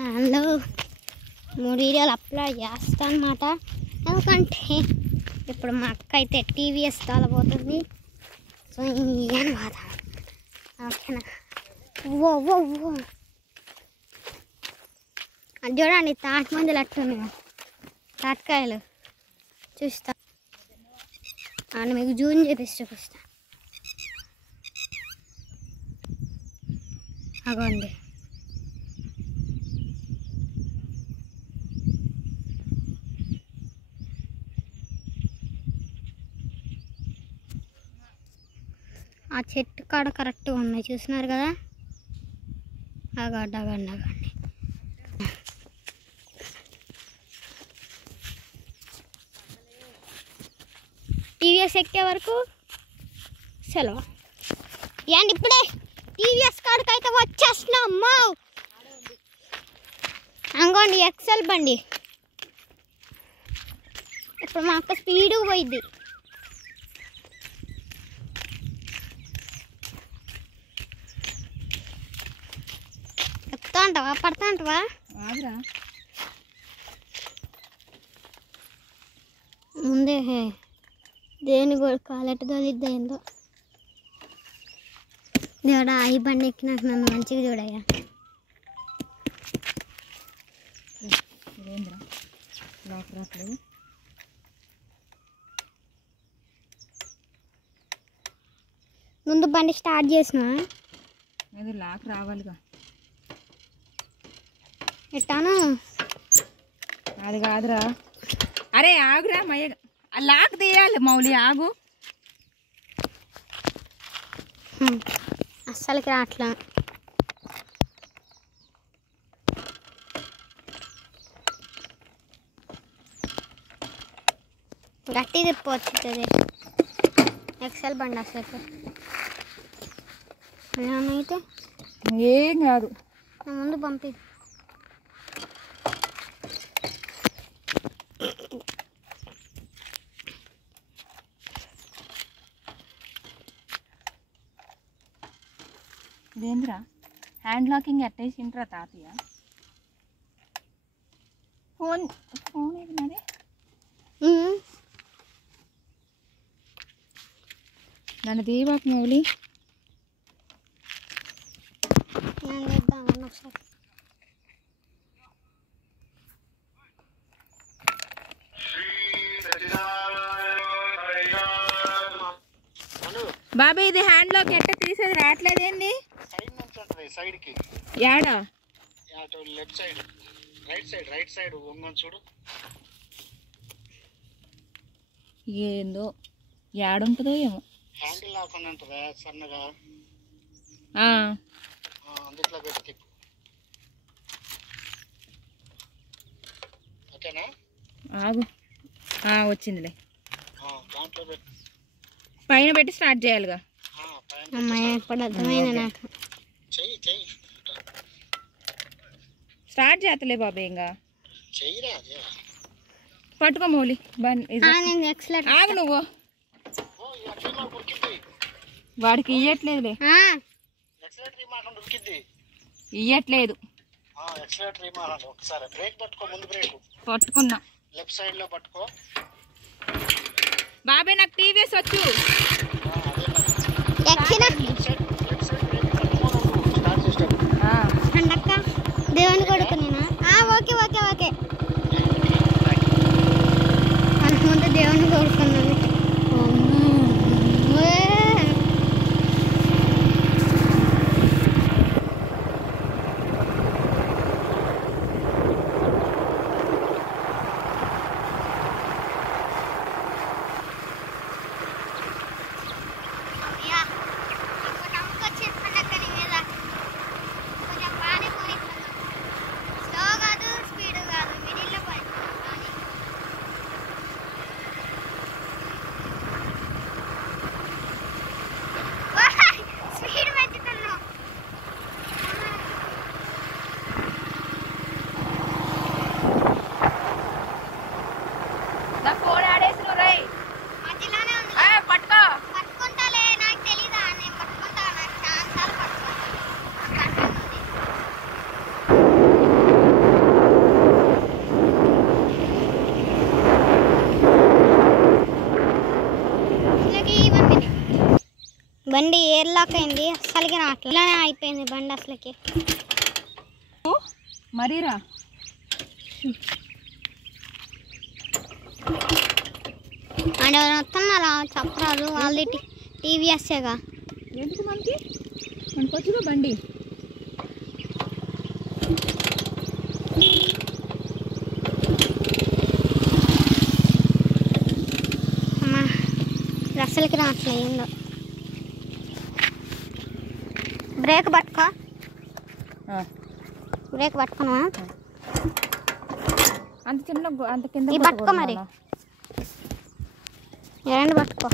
Hello 3 వీడియోలు upload చేస్తాను అన్నమాట. ఎందుకంటే ఇప్పుడు మా అక్క అయితే టీవీఎస్ తోలబోతుంది. సో అనమాట ఓకేనా. ఓ ఓ ఓ అది చూడండి, తాటి మందులు అట్టున్నాయి, తాటికాయలు చూస్తా అని మీకు జూన్ చూపిస్తా. అగోండి ఆ చెట్టు కాడ కరెక్ట్గా ఉన్నాయి, చూస్తున్నారు కదా. అగండి టీవీఎస్ ఎక్కే వరకు సెలవు. అండ్ ఇప్పుడే టీవీఎస్ కాడికి అయితే వచ్చేస్తున్నాం. అమ్మా అంగోండి ఎక్సెల్ బండి. ఇప్పుడు మా అక్క స్పీడ్గా పోయిద్ది. ఎక్కుతా అంటావా, పడతా అంటావా? ముందే దేని కూడా కాలెట్టు తోలిద్దా ఏందో. దేవుడా, ఈ బండి ఎక్కినాక నన్ను మంచిగా చూడయ్యా. ముందు బండి స్టార్ట్ చేసిన లాక్ రావాలిగా. ఎట్టాను అది కాదురా. అరే ఆగురా మయ్య, లాక్ తీయాలి మౌలి, ఆగు. అస్సలకి రాట్లా. గట్టి తిప్పొచ్చుతుంది ఎక్సెల్ బండి అసలు. అయితే ఏం కాదు, ముందు పంపి. ఇదేంద్రా హ్యాండ్ లాకింగ్ ఎట్టేసింట్రా తాతయ్య. ఫోన్ ఏది మరి? నన్ను దీవాకు మౌలి. ఒకసారి బాబా ఇది హ్యాండ్ లాక్ ఎట్ట తీసేది రావట్లేదేంది? యాడా? లెఫ్ట్ సైడ్, రైట్ సైడ్ చూడు. ఏందో యాడుంటుందో ఏమో. హ్యాండిల్ లాక్ ఉంటుందా సన్నగా, అందుట్లో పెట్టి తిప్పు. ఓకేనా? ఆగు, వచ్చిందిలే. దాంట్లో పెట్టి పైన పెట్టి స్టార్ట్ చేయాలిగా. ఇప్పుడు అర్థమైంది నాకు. చెయ్యి స్టార్ట్ చేస్తలే బాబా, ఇంకా చెయ్యిరా. పట్టుకో మౌలి ఆగు నువ్వు. వాడికి ఇయ్యట్లేదులే, ఇయ్యట్లేదు. ఒకసారి బ్రేక్ పట్టుకో, ముందు బ్రేక్ పట్టుకున్నా. లెఫ్ట్ సైడ్ లో పట్టుకో. బాబాయ్ నాకు టీవీఎస్ వచ్చు. దేవుని కొడుకు నేను. ఓకే ఓకే ఓకే ముందు దేవుని కొడుకున్నాను. కిల్లాక్ అయింది, అసలుకి రావట్లేదు. ఇలానే అయిపోయింది బండి అసలుకి. మరీరా అంటే వస్తున్నారా చెప్పరాదు, వాళ్ళది టీవీఎస్ఏగా. ఎందుకు మనకి మనకొచ్చుగా బండి. అమ్మా అసలుకి రావట్లేదు. ఏందో బ్రేక్ పట్టుకో, బ్రేక్ పట్టుకున్నా. అంత చిన్న అంత కింద పట్టుకో మరి, రెండు పట్టుకో.